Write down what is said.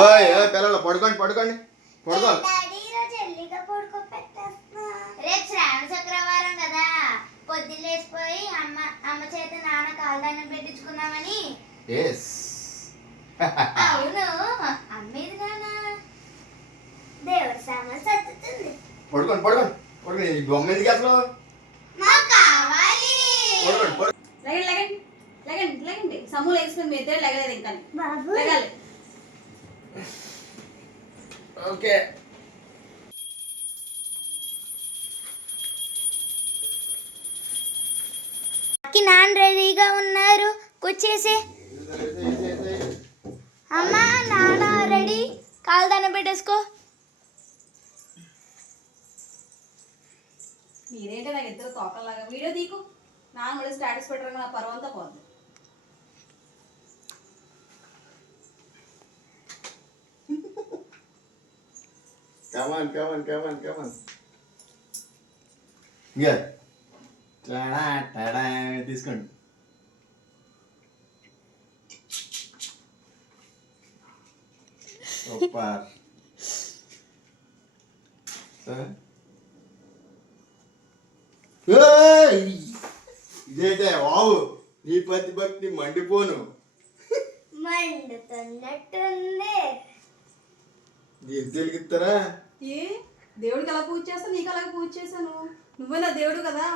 ఓయ్ ఓయ్ పిల్లలు పడుకోండి పడుకోండి పడుకో. రేపు శ్రావణ శుక్రవారం కదా, పొద్దున్న లేచిపోయి అమ్మ చేత నాన్న కాళ్ళదాన్ని పెట్టించుకుందామని. అవును, అమ్మేది నాన్న దేవుడి సామాన్ సత్తుతుంది. పడుకోండి పడుకోండి పడుకోండి. ఈ బొమ్మ ఎందుకు అసలు మాకు కావాలి. పడుకోండి. లెగండి లెగండి లెగండి లెగండి. సమూలు వేసుకుని మీ ఇద్దరు లెగలేదు ఇంకా. లెగాలి. ఓకే. నాన్న రెడీగా ఉన్నారు, కూర్చేసి. అమ్మ నాన్న రెడీ, కాలు దాన్ని పెట్టేసుకో. మీరేంటి నాకు ఇద్దరు తోకల్లాగా వీడియో తీకు. నాన్న మళ్ళీ స్టాటస్ పెట్టడం నా పర్వంతా పోద్ది. Come on, come on, come on, come on. Yeah. Tada, tada, తీసుకోండి. సూపర్. ఇదేంటే వావు, నీ పత్తి భక్తి మండిపోను. మండుతున్నట్టుంది. నీకు తెలిగిస్తారా? ఏ దేవుడికి అలా పూజ చేస్తా, నీకు అలాగే పూజ చేశాను. నువ్వే నా దేవుడు కదా.